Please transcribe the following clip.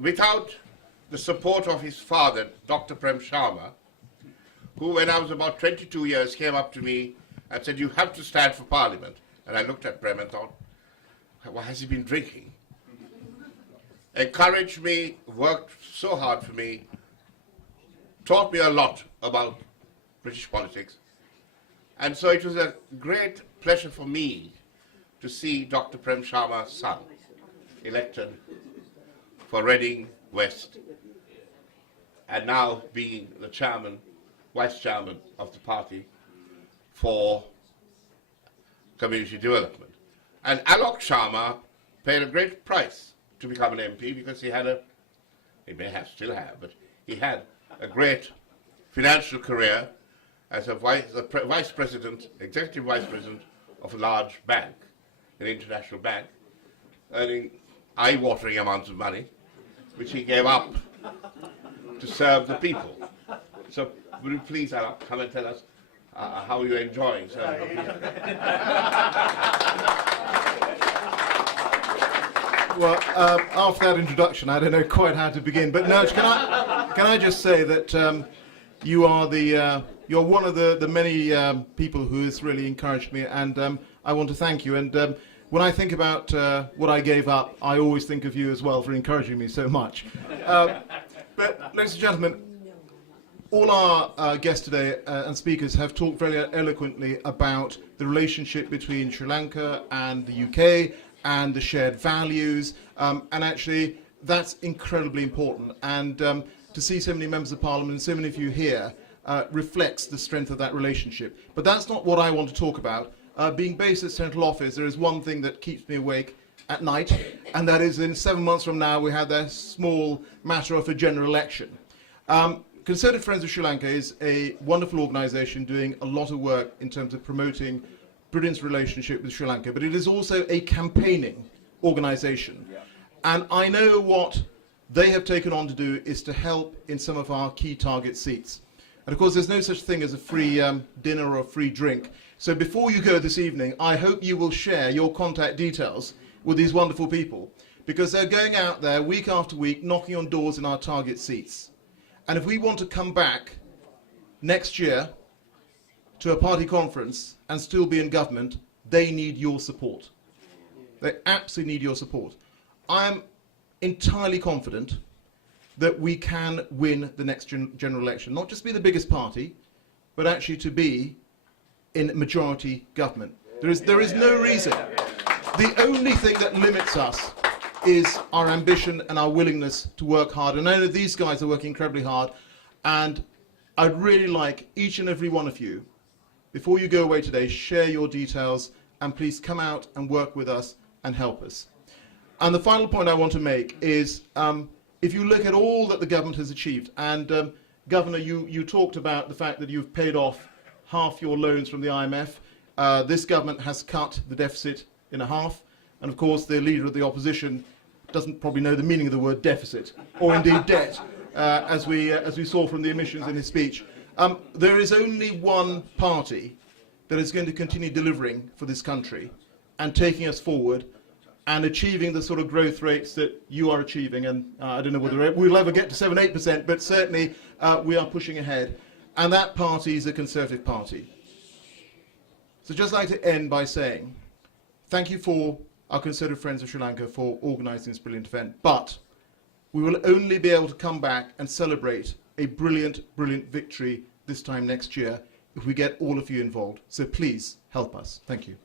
without the support of his father, Dr. Prem Sharma, who, when I was about 22 years, came up to me and said, "You have to stand for Parliament." And I looked at Prem and thought, "Why has he been drinking?" Encouraged me, worked so hard for me, taught me a lot about British politics. And so it was a great pleasure for me to see Dr. Prem Sharma's son elected for Reading West, and now being the chairman, vice chairman of the party for community development. And Alok Sharma paid a great price to become an MP because he may have, still have, but he had a great financial career as a vice president, executive vice president of a large bank, an international bank, earning eye-watering amounts of money, which he gave up to serve the people. So will you please, Alok, come and tell us how you're enjoying serving the people? Well, after that introduction, I don't know quite how to begin. But Naj, can I just say that you are you're one of the many people who has really encouraged me, and I want to thank you. And when I think about what I gave up, I always think of you as well for encouraging me so much. But, ladies and gentlemen, all our guests today and speakers have talked very eloquently about the relationship between Sri Lanka and the UK and the shared values, and actually that's incredibly important. And to see so many members of Parliament and so many of you here reflects the strength of that relationship. But that's not what I want to talk about. Being based at Central Office, there is one thing that keeps me awake at night, and that is in 7 months from now we have that small matter of a general election. Concerted Friends of Sri Lanka is a wonderful organisation doing a lot of work in terms of promoting Britain's relationship with Sri Lanka, but it is also a campaigning organisation. Yeah. And I know what they have taken on to do is to help in some of our key target seats. And of course there's no such thing as a free dinner or a free drink. So before you go this evening, I hope you will share your contact details with these wonderful people, because they're going out there week after week knocking on doors in our target seats. And if we want to come back next year to a party conference and still be in government, they need your support. They absolutely need your support. I'm entirely confident that we can win the next general election. Not just be the biggest party, but actually to be in majority government. There is no reason. The only thing that limits us is our ambition and our willingness to work hard. And I know these guys are working incredibly hard, and I'd really like each and every one of you, before you go away today, share your details and please come out and work with us and help us. And the final point I want to make is, if you look at all that the government has achieved, and Governor, you talked about the fact that you've paid off half your loans from the IMF. This government has cut the deficit in half, and of course the leader of the opposition doesn't probably know the meaning of the word deficit, or indeed debt, as we saw from the emissions in his speech. There is only one party that is going to continue delivering for this country and taking us forward and achieving the sort of growth rates that you are achieving. And I don't know whether we'll ever get to 7-8%, but certainly we are pushing ahead. And that party is a Conservative Party. So just like to end by saying thank you for our Conservative Friends of Sri Lanka for organising this brilliant event. But we will only be able to come back and celebrate a brilliant, brilliant victory this time next year if we get all of you involved. So please help us. Thank you.